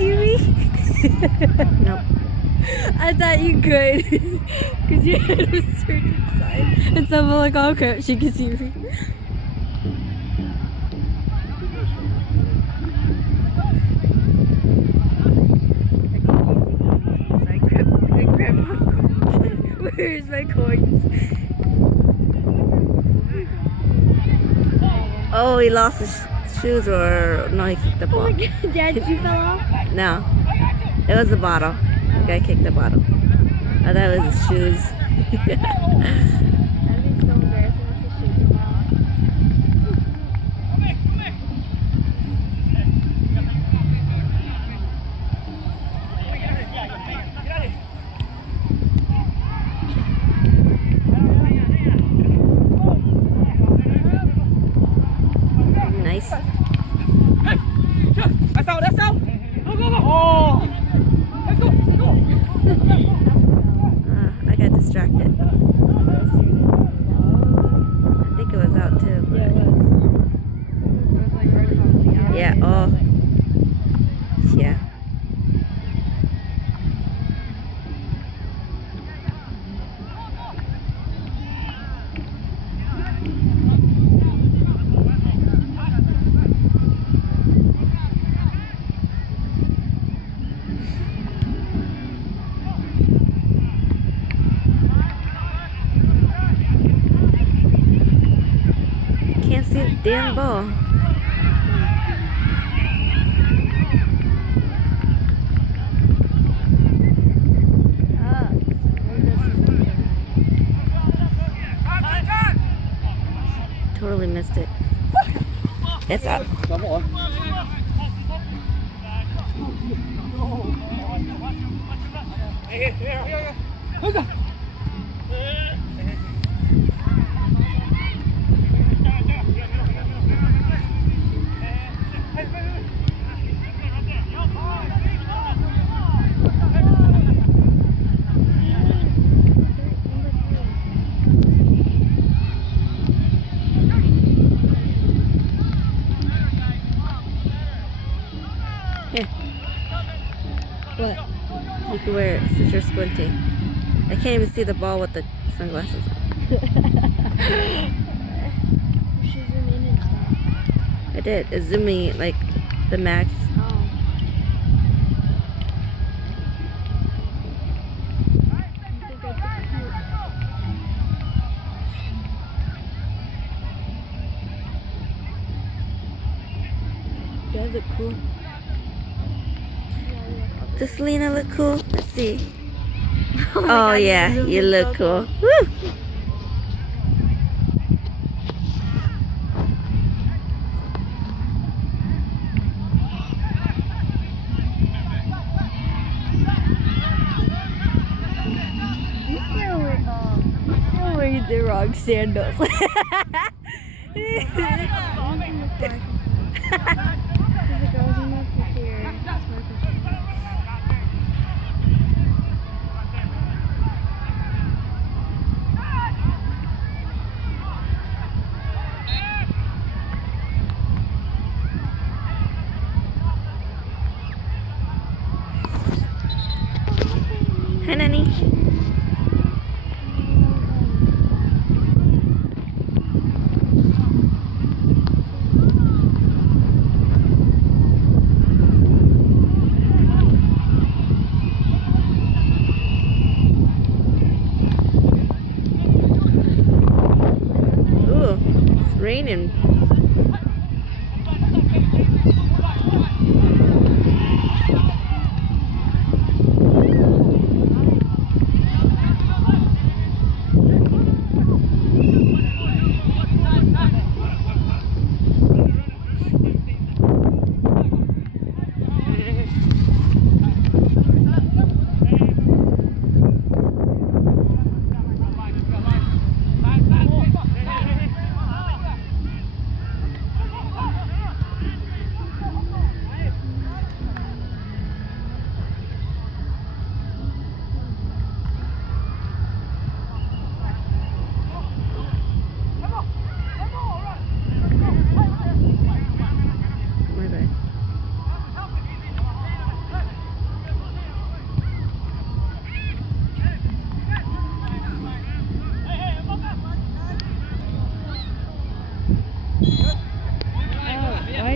see me? Nope. I thought you could. Because your head was turned inside. And so I'm like, oh crap, she can see me. I grabbed my coins. Where's my coins? Oh, he lost his shoes, or no, he kicked the Oh ball. my god, Dad, you fell off? No, it was the bottle. The guy kicked the bottle. I thought it was his shoes. That'd be so embarrassing if you shoot your mom. Nice. That's out. Go, go, go. Oh. Let's go. Let's go. I got distracted. I think it was out too. Yeah, it was. But It was like right across the alley. yeah. Oh. Yeah. Can't see the damn ball. Totally missed it. It's up. Come on. Hey, here. Let's go. Here, What? you can wear it since you're squinting. I can't even see the ball with the sunglasses on. She's zooming in and stuff. I did. It's zooming like the max. Oh. You guys look cool. Does Selena look cool? Let's see. Oh, my Oh God, yeah, zoomed you in look so cool. Woo! You still wearing the wrong sandals. Hi, Nanny. Ooh, it's raining.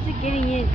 is it getting in?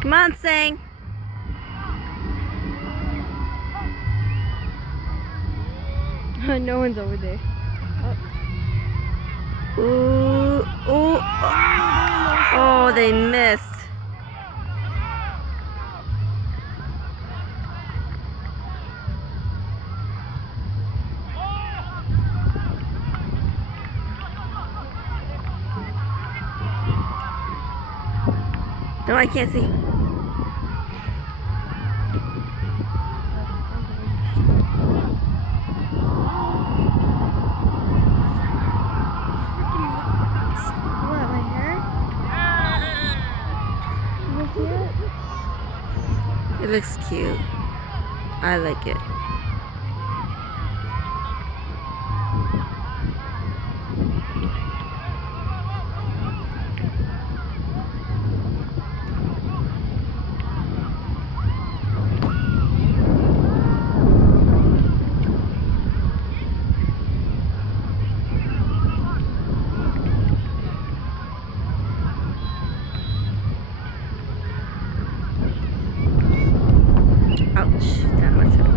Come on, Sang. No one's over there. Ooh, ooh. Oh, they missed. No, I can't see. What, my hair? It looks cute. I like it. Ouch, that must hurt.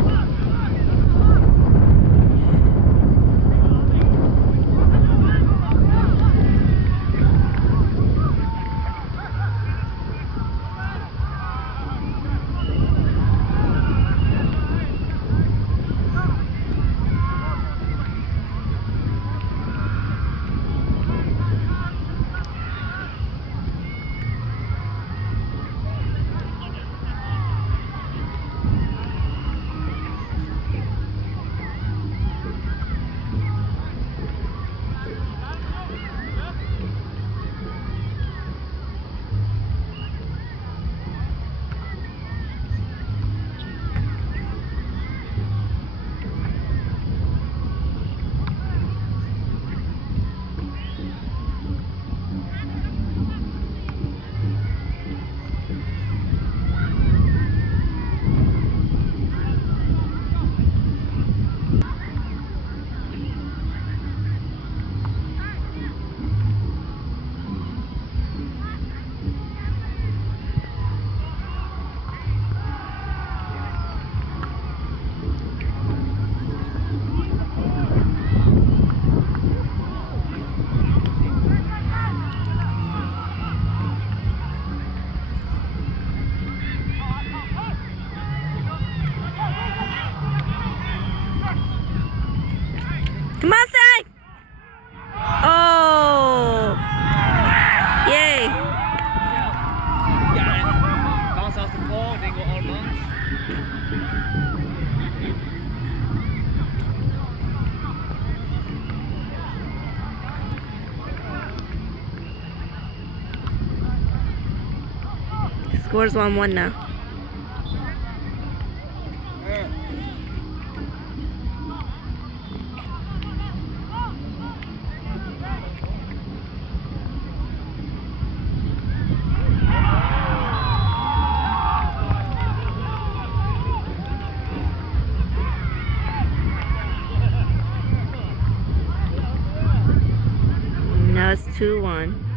Come on, Sai! Oh! Yay! Got it. Bounce off the pole, then go all bounce. Score's 1-1 now. 2-1.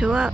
좋아.